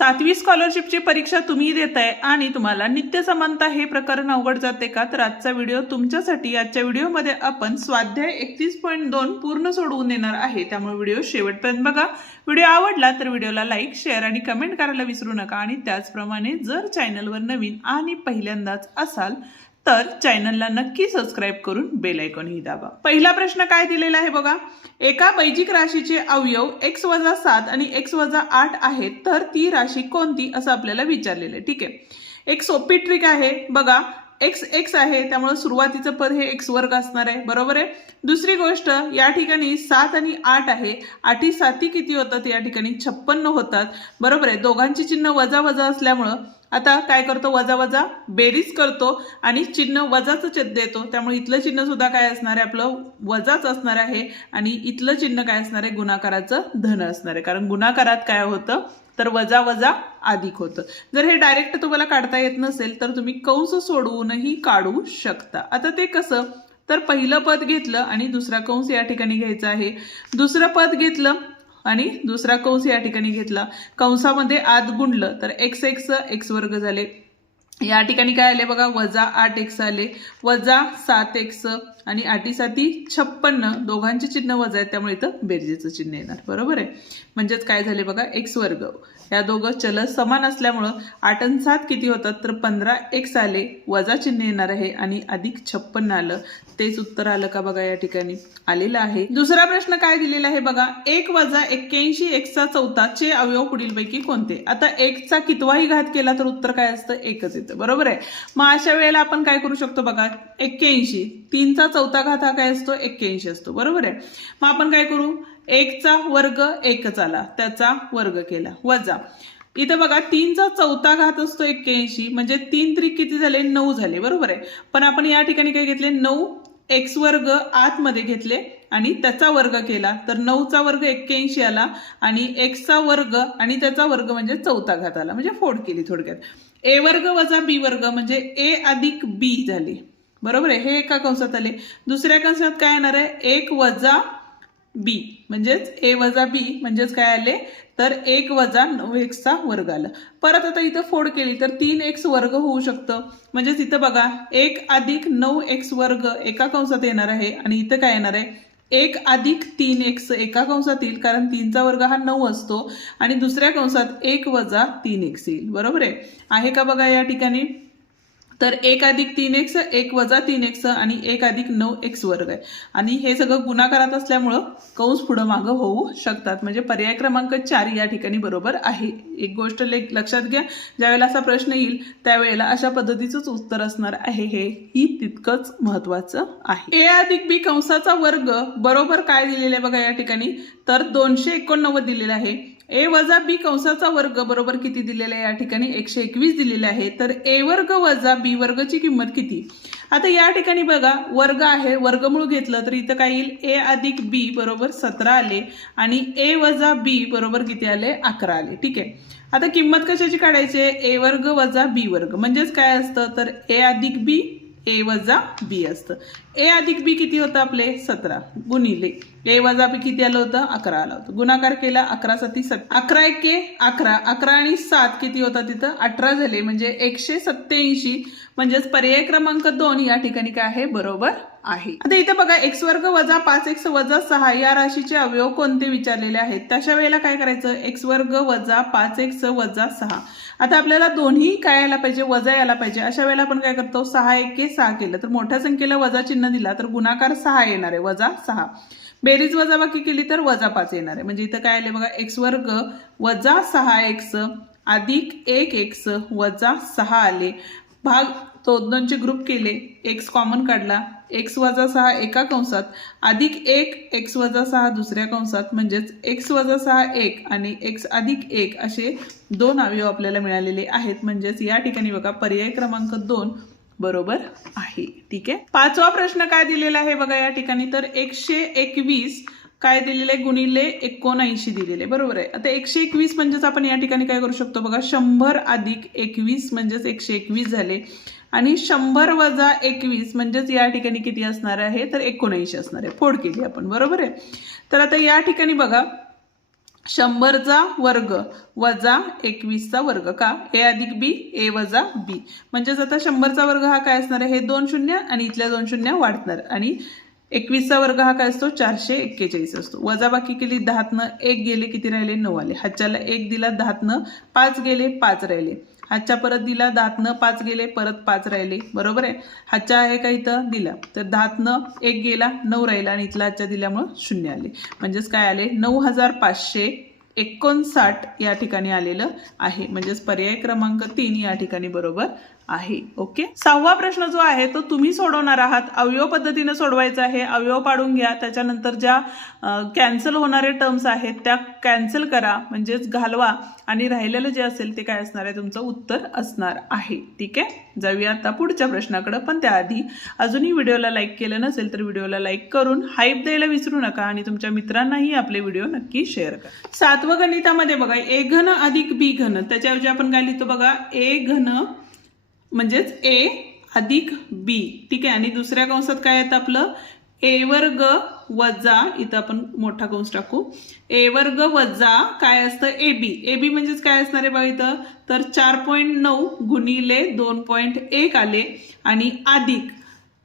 7वी स्कॉलरशिपची परीक्षा तुम्ही देताय आणि तुम्हाला नित्य समानता हे प्रकरण अवघड जाते का? तर आजचा व्हिडिओ तुमच्यासाठी. आजच्या व्हिडिओमध्ये आपण स्वाध्याय 31.2 पूर्ण सोडवून देणार आहे, त्यामुळे व्हिडिओ शेवटपर्यंत बघा. व्हिडिओ आवडला तर व्हिडिओला लाईक, शेअर आणि कमेंट करायला विसरू नका. आणि त्याचप्रमाणे जर चॅनलवर नवीन आणि पहिल्यांदाच असाल तर चॅनलला नक्की सबस्क्राइब करून बेल आयकॉनही दाबा. पहिला प्रश्न काय दिलेला आहे बघा. एका बैजिक राशीचे अवयव x-7 आणि x-8 आहेत, तर ती राशी कोणती असं आपल्याला विचारलेलं आहे. ठीक आहे, एक सोपी ट्रिक आहे बघा. x आहे त्यामुळे सुरुवातीचं पद हे x वर्ग असणार आहे, बरोबर आहे. दुसरी गोष्ट, या ठिकाणी 7 आणि 8 आहे. 8 7 किती होतात या ठिकाणी? 56 होतात, बरोबर आहे. दोघांची चिन्ह वजा वजा असल्यामुळं आता काय करतो? वजा वजा बेरीज करतो आणि चिन्ह वजाचं देतो, त्यामुळे इथलं चिन्ह सुद्धा काय असणार आहे? आपलं वजाच असणार आहे. आणि इथलं चिन्ह काय असणार आहे? गुणाकाराचं धन असणार आहे, कारण गुणाकारात काय होतं तर वजा वजा अधिक होतं. जर हे डायरेक्ट तुम्हाला काढता येत नसेल तर तुम्ही कंस सोडवूनही काढू शकता. आता ते कसं? तर पहिलं पद घेतलं आणि दुसरा कंस या ठिकाणी घ्यायचा आहे. दुसरं पद घेतलं आणि दुसरा कंस या ठिकाणी घेतला. कंसामध्ये आत गुणलं तर x x वर्ग झाले. या ठिकाणी काय आले बघा? वजा 8x आले, वजा 7x आणि 8 7 56. दोघांचे चिन्ह वजा आहेत त्यामुळे इथं बेरजेचं चिन्ह येणार, बरोबर आहे. म्हणजेच काय झाले बघा? x वर्ग. या दोघं चल समान असल्यामुळं 8 आणि 7 किती होतात? तर 15x आले, वजा चिन्ह येणार आहे आणि अधिक 56 आलं. तेच उत्तर आलं का बघा? या ठिकाणी आलेलं आहे. दुसरा प्रश्न काय दिलेला आहे बघा. 1 वजा 81 x4 चे अवयव पुढीलपैकी कोणते? आता 1 चा कितवाही घात केला तर उत्तर काय असतं? 1च येतं, बरोबर आहे. मग अशा वेळेला आपण काय करू शकतो बघा. 81 3 चा चौथा घात हा काय असतो? 81 असतो, बरोबर आहे. मग आपण काय करू? 1 चा वर्ग 1च आला, त्याचा वर्ग केला, वजा इथं बघा 3 चा चौथा घात असतो 81, म्हणजे 3 त्रिक किती झाले? 9 झाले, बरोबर आहे. पण आपण या ठिकाणी काय घेतले? 9x वर्ग आतमध्ये घेतले आणि त्याचा वर्ग केला, तर 9 चा वर्ग 81 आला आणि x चा वर्ग आणि त्याचा वर्ग म्हणजे चौथा घात आला, म्हणजे फोड केली थोडक्यात. a वर्ग वजा b वर्ग म्हणजे a अधिक b झाली, बरोबर आहे. हे एका कंसात आले. दुसऱ्या कंसात काय येणार आहे? 1 वजा b म्हणजेच a वजा b म्हणजेच काय आले? तर 1 वजा 9x चा वर्ग आला. परत आता इथं फोड केली तर 3x वर्ग होऊ शकतं, म्हणजेच इथं बघा 1 अधिक 9x वर्ग एका कंसात येणार आहे आणि इथं काय येणार आहे? 1 अधिक 3x एका कंसात येईल, कारण 3 चा वर्ग हा 9 असतो आणि दुसऱ्या कंसात 1 वजा 3x येईल, बरोबर आहे का बघा या ठिकाणी? तर 1 अधिक 3x 1 वजा 3x आणि 1 अधिक 9x वर्ग आहे. आणि हे सगळं गुणाकारात असल्यामुळं कंस पुढं मागं होऊ शकतात, म्हणजे पर्याय क्रमांक 4 या ठिकाणी बरोबर आहे. एक गोष्ट लक्षात घ्या, ज्यावेळेला असा प्रश्न येईल त्यावेळेला अशा पद्धतीचंच उत्तर असणार आहे, हे ही तितकंच महत्वाचं आहे. a अधिक b कंसाचा वर्ग बरोबर काय दिलेलं आहे बघा या ठिकाणी? तर 289 दिलेलं आहे. a वजा b कंसाचा वर्ग बरोबर किती दिलेला आहे या ठिकाणी? 121 दिलेले आहे. तर a वर्ग वजा b वर्गची किंमत किती? आता या ठिकाणी बघा वर्ग आहे, वर्गमूळ घेतलं तर इथं काय येईल? a अधिक b बरोबर 17 आले आणि a वजा b बरोबर किती आले? 11 आले. ठीक आहे, आता किंमत कशाची काढायची? a वर्ग वजा b वर्ग म्हणजेच काय असतं? तर a अधिक b a वजा b असतं. a अधिक b किती होतं आपले? 17 गुणिले a वजा b किती आलं होतं? 11 आलं होतं. गुणाकार केला 11 7 11 1 11 11 आणि 7 किती होतात? तिथं 18 झाले, म्हणजे 187. म्हणजेच पर्याय क्रमांक 2 या ठिकाणी काय आहे? बरोबर आहे. आता इथे बघा x वर्ग वजा 5x वजा 6 या राशीचे अवयव कोणते विचारलेले आहेत. तशा वेळेला काय करायचं? x वर्ग वजा 5x वजा 6. आता आपल्याला दोन्ही काय यायला पाहिजे? वजा यायला पाहिजे. अशा वेळेला आपण काय करतो? 6 1 6 केलं तर मोठ्या संख्येला वजा चिन्ह दिला तर गुणाकार 6 येणार आहे, वजा 6. बेरीज वजाबाकी केली तर वजा 5 येणार आहे. म्हणजे इथं काय आले बघा? x वर्ग वजा 6x अधिक 1x वजा 6 आले. भाग तो 2चे ग्रुप केले, x कॉमन काढला, x वजा 6 एका कंसात अधिक 1 x वजा 6 दुसऱ्या कंसात, म्हणजेच x वजा 6 1 आणि x अधिक 1 असे 2 अवयव आपल्याला मिळालेले आहेत. म्हणजेच या ठिकाणी बघा पर्याय क्रमांक 2 बरोबर आहे. ठीक आहे, पाचवा प्रश्न काय दिलेला आहे बघा या ठिकाणी? तर 121 काय दिलेले? गुणिले 79 दिलेले, बरोबर आहे. आता 121 म्हणजेच आपण या ठिकाणी काय करू शकतो बघा? 100 अधिक 21 म्हणजेच 121 झाले आणि 100 वजा 21 म्हणजेच या ठिकाणी किती असणार आहे? तर 79 असणार आहे. फोड केली आपण, बरोबर आहे. तर आता या ठिकाणी बघा 100चा वर्ग वजा 21चा वर्ग का ए अधिक बी ए वजा बी म्हणजेच आता 100चा वर्ग हा काय असणार आहे हे 2 शून्य आणि इथल्या 2 शून्य वाढणार आणि 21चा वर्ग हा काय असतो 441 असतो. वजाबाकी केली 10तनं 1 गेले किती राहिले 9 आले. हातच्याला 1 दिला 10तनं 5 गेले 5 राहिले. हातच्या परत दिला 10तनं 5 गेले परत 5 राहिले बरोबर आहे. हातच्या आहे का इथं दिला तर 10तनं 1 गेला 9 राहिला आणि इथला हातच्या दिल्यामुळे 0 आले म्हणजेच काय आले 9559 या ठिकाणी आलेलं आहे म्हणजेच पर्याय क्रमांक 3 या ठिकाणी बरोबर आहे. ओके. 6वा प्रश्न जो आहे तो तुम्ही सोडवणार आहात. अवयव पद्धतीने सोडवायचा आहे. अवयव पाडून घ्या त्याच्यानंतर ज्या कॅन्सल होणारे टर्म्स आहेत त्या कॅन्सल करा म्हणजेच घालवा आणि राहिलेलं जे असेल ते काय असणार आहे तुमचं उत्तर असणार आहे. ठीक आहे. जाऊया आता पुढच्या प्रश्नाकडे पण त्याआधी अजूनही व्हिडिओला लाईक केलं नसेल तर व्हिडिओला लाईक करून हाईप द्यायला विसरू नका आणि तुमच्या मित्रांनाही आपले व्हिडिओ नक्की शेअर करा. 7वं गणितामध्ये बघा ए घन अधिक बी घन त्याच्याऐवजी आपण काय लिहितो बघा ए घन म्हणजेच ए अधिक बी. ठीक आहे. आणि दुसऱ्या कंसात काय येतं आपलं ए वर्ग वजा इथं आपण मोठा कंस टाकू ए वर्ग वजा काय असतं ए बी. ए बी म्हणजेच काय असणार आहे बघा इथं तर 4.9 गुणिले 2.1 आले आणि अधिक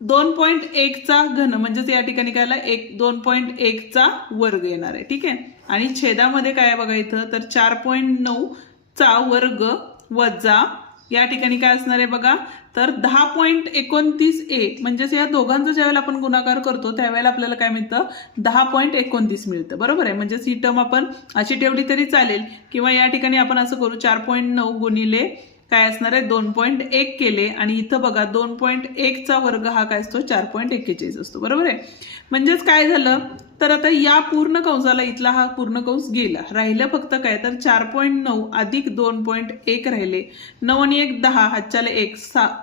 2.1चा घन म्हणजेच या ठिकाणी काय आला 2.1चा वर्ग येणार आहे. ठीक आहे. आणि छेदामध्ये काय आहे बघा इथं तर 4.9चा वर्ग वजा या ठिकाणी काय असणार आहे बघा तर 10.29 ए म्हणजेच या दोघांचा ज्यावेळेला आपण गुणाकार करतो त्यावेळेला आपल्याला काय मिळतं 10.29 मिळतं बरोबर आहे. म्हणजेच ही टर्म आपण अशी ठेवली तरी चालेल किंवा या ठिकाणी आपण असं करू 4.9 गुणिले काय असणार आहे 2.1 केले आणि इथं बघा 2.1चा वर्ग हा काय असतो 4.41 असतो बरोबर आहे. म्हणजेच काय झालं तर आता या पूर्ण कंसाला इथला हा पूर्ण कंस गेला राहिलं फक्त काय तर 4.9 अधिक 2.1 राहिले 9 आणि 1 10 हातच्याला 1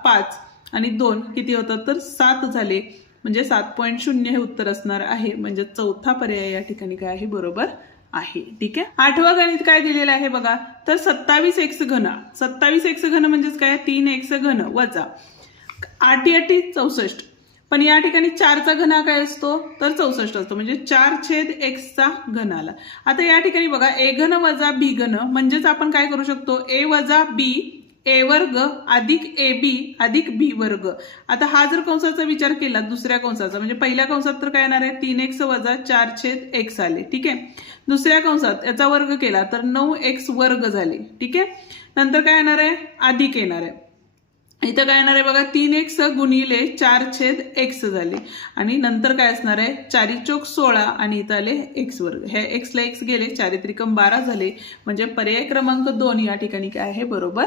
5 आणि 2 किती होतात तर 7 झाले म्हणजे 7.0 हे उत्तर असणार आहे. म्हणजे चौथा पर्याय या ठिकाणी काय आहे बरोबर आहे. ठीक आहे. 8वं गणित काय दिलेलं आहे बघा तर 27x घन 27x घन म्हणजेच काय 3x घन वजा 8 64 पण या ठिकाणी 4चा घन काय असतो तर 64 असतो म्हणजे 4/x घन आला. आता या ठिकाणी बघा ए घन वजा बी घन म्हणजेच आपण काय करू शकतो ए वजा बी ए वर्ग अधिक ए बी अधिक बी वर्ग. आता हा जर कंसाचा विचार केला दुसऱ्या कंसाचा म्हणजे पहिल्या कंसात तर काय येणार आहे 3x वजा 4/x आले. ठीक आहे. दुसऱ्या कंसात याचा वर्ग केला तर 9x वर्ग झाले. ठीक आहे. नंतर काय येणार आहे अधिक येणार आहे इथं काय येणार आहे बघा 3x गुणिले 4/x झाले आणि नंतर काय असणार आहे 4 चौक 16 आणि इथं आले x वर्ग हे x ला x गेले 4 त्रिकम 12 झाले म्हणजे पर्याय क्रमांक 2 या ठिकाणी काय आहे बरोबर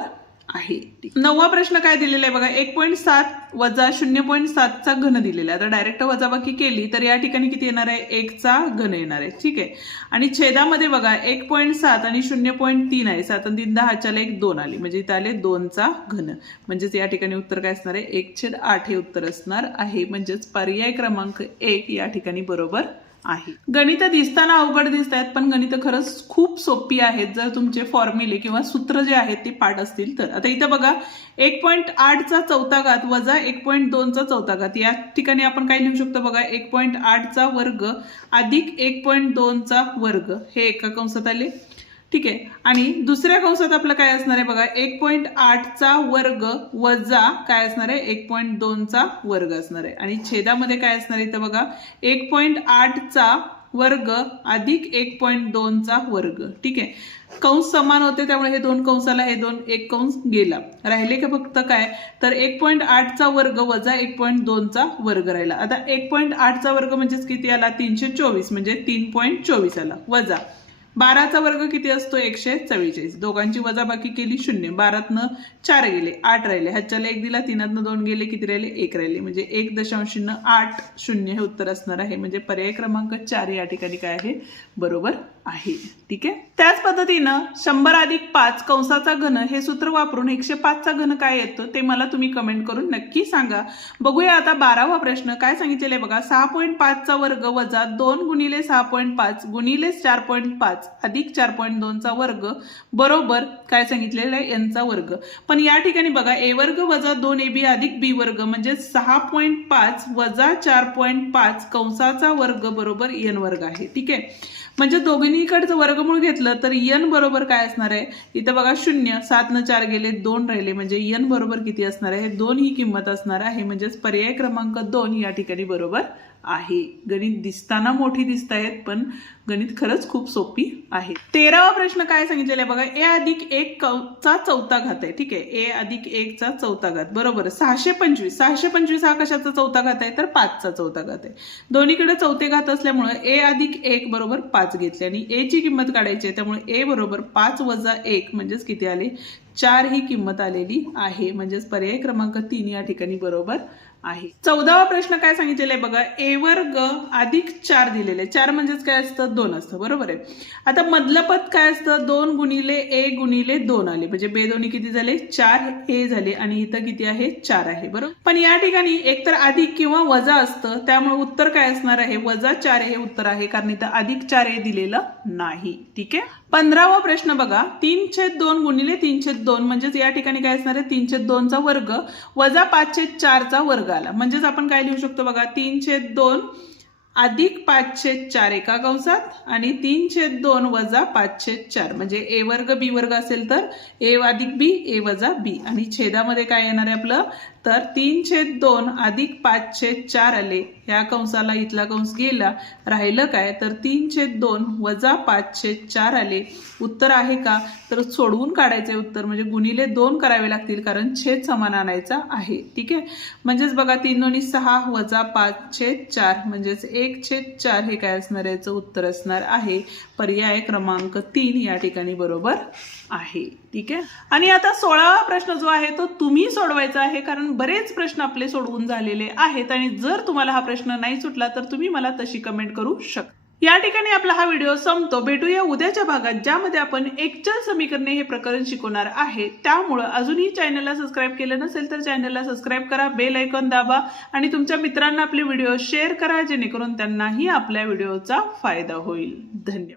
आहे. 9वा प्रश्न काय दिलेला आहे बघा 1.7 वजा 0.7चा घन दिलेला आहे. आता डायरेक्ट वजाबाकी केली तर या ठिकाणी किती येणार आहे 1चा घन येणार आहे. ठीक आहे. आणि छेदामध्ये बघा 1.7 आणि 0.3 आहे 7 आणि 3 10 च्याला 1 2 आली म्हणजे इथे आले 2चा घन म्हणजेच या ठिकाणी उत्तर काय असणार आहे 1/8 हे उत्तर असणार आहे. म्हणजेच पर्याय क्रमांक 1 या ठिकाणी बरोबर आहे. गणित दिसताना अवघड दिसत आहेत पण गणित खरंच खूप सोपी आहेत जर तुमचे फॉर्म्युले किंवा सूत्र जे आहेत ते पाठ असतील तर. आता इथं बघा 1.8चा चौथा घात वजा 1.2चा चौथा घात या ठिकाणी आपण काय लिहू शकतो बघा 1.8चा वर्ग अधिक 1.2चा वर्ग हे एका कंसात आले. ठीक आहे. आणि दुसऱ्या कंसात आपलं काय असणार आहे बघा 1.8चा वर्ग वजा काय असणार आहे 1.2चा वर्ग असणार आहे आणि छेदामध्ये काय असणार आहे इथं बघा 1.8चा वर्ग अधिक 1.2चा वर्ग. ठीक आहे. कंस समान होते त्यामुळे हे दोन कंसाला हे दोन एक कंस गेला राहिले का फक्त काय तर 1.8चा वर्ग वजा 1.2चा वर्ग राहिला. आता 1.8चा वर्ग म्हणजेच किती आला 324 म्हणजे 3.24 आला वजा 12चा वर्ग किती असतो 144 दोघांची वजाबाकी केली 0 12तनं 4 गेले 8 राहिले हातच्याला 1 दिला 3तनं 2 गेले किती राहिले 1 राहिले म्हणजे 1.80 हे उत्तर असणार आहे. म्हणजे पर्याय क्रमांक 4 या ठिकाणी काय आहे बरोबर आहे. ठीक आहे. त्याच पद्धतीनं 100 अधिक 5 कंसाचा घन हे सूत्र वापरून 105चा घन काय येतं ते मला तुम्ही कमेंट करून नक्की सांगा. बघूया आता 12वा प्रश्न काय सांगितलेला आहे बघा 6.5चा वर्ग वजा 2 गुणिले 6.5 गुणिले 4.5 अधिक 4.2चा वर्ग बरोबर काय सांगितलेलं आहे यांचा वर्ग. पण या ठिकाणी बघा ए वर्ग वजा 2ab अधिक बी वर्ग म्हणजे 6.5 वजा 4.5 कंसाचा वर्ग बरोबर n वर्ग आहे. ठीक आहे. म्हणजे दोघे दोघींकडचं वर्गमूळ घेतलं तर n बरोबर काय असणार आहे, इथं बघा 0, 7 न 4 गेले 2 राहिले, म्हणजे n बरोबर किती असणार आहे, 2 ही किंमत असणार आहे, म्हणजेच पर्याय क्रमांक 2 या ठिकाणी बरोबर आहे. गणित दिसताना मोठी दिसत आहेत पण गणित खरंच खूप सोपी आहे. 13वा प्रश्न काय सांगितलेला आहे बघा, a+1 चा चौथा घात आहे. ठीक आहे, a+1 चा चौथा घात बरोबर 625. 625 हा कशाचा चौथा घात आहे तर 5 चा चौथा घात आहे. दोन्हीकडे चौथे घात असल्यामुळे a+1 बरोबर 5 घेतले आणि a ची किंमत काढायची आहे, त्यामुळे a बरोबर 5 - 1 म्हणजेच किती आले, 4 ही किंमत आलेली आहे, म्हणजेच पर्याय क्रमांक 3 या ठिकाणी बरोबर आहे. 14वा प्रश्न काय सांगितलेला आहे बघा, a² + 4 दिलेले. 4 म्हणजेच काय असतं, 2 असतं बरोबर आहे. आता मधलं पद काय असतं, 2 × a × 2 आले, म्हणजे बेदोनी किती झाले, 4a झाले आणि इथं किती आहे, 4 आहे बरोबर. पण या ठिकाणी एकतर अधिक किंवा वजा असतं, त्यामुळे उत्तर काय असणार आहे, -4 हे उत्तर आहे, कारण इथं +4a दिलेलं नाही. ठीक आहे. 15वा प्रश्न बघा, 3/2 × 3/2 म्हणजेच या ठिकाणी काय असणार आहे, 3/2 चा वर्ग वजा 5/4 चा वर्ग आला, म्हणजेच आपण काय लिहू शकतो बघा, 3/2 + 5/4 एका कंसात आणि 3/2 वजा 5/4, म्हणजे a² b² असेल तर a + b a - b आणि छेदामध्ये काय येणार आहे आपलं, तर 3/2 + 5/4 आले, ह्या कंसाला इथला कंस गेला, राहिलं काय तर 3/2 वजा 5/4 आले. उत्तर आहे का, तर सोडवून काढायचे उत्तर, म्हणजे गुणिले 2 करावे लागतील कारण छेद समान आणायचा आहे. ठीक आहे, म्हणजेच बघा 3 × 6 वजा 5/4 म्हणजेच 1/4 हे काय असणार आहे, याचं उत्तर असणार आहे पर्याय क्रमांक 3 या ठिकाणी बरोबर आहे. ठीक आहे. आणि आता 16वा प्रश्न जो आहे तो तुम्ही सोडवायचा आहे, कारण बरेच प्रश्न आपले सोडवून झालेले आहेत आणि जर तुम्हाला हा प्रश्न नाही सुटला तर तुम्ही मला तशी कमेंट करू शकता. या ठिकाणी आपला हा व्हिडिओ संपतो. भेटूया उद्याच्या भागात, ज्यामध्ये आपण एकचल समीकरणे हे प्रकरण शिकवणार आहे. त्यामुळे अजूनही चॅनलला सबस्क्राईब केलं नसेल तर चॅनलला सबस्क्राईब करा, बेल आयकॉन दाबा आणि तुमच्या मित्रांना आपले व्हिडिओ शेअर करा, जेणेकरून त्यांनाही आपल्या व्हिडिओचा फायदा होईल. धन्यवाद.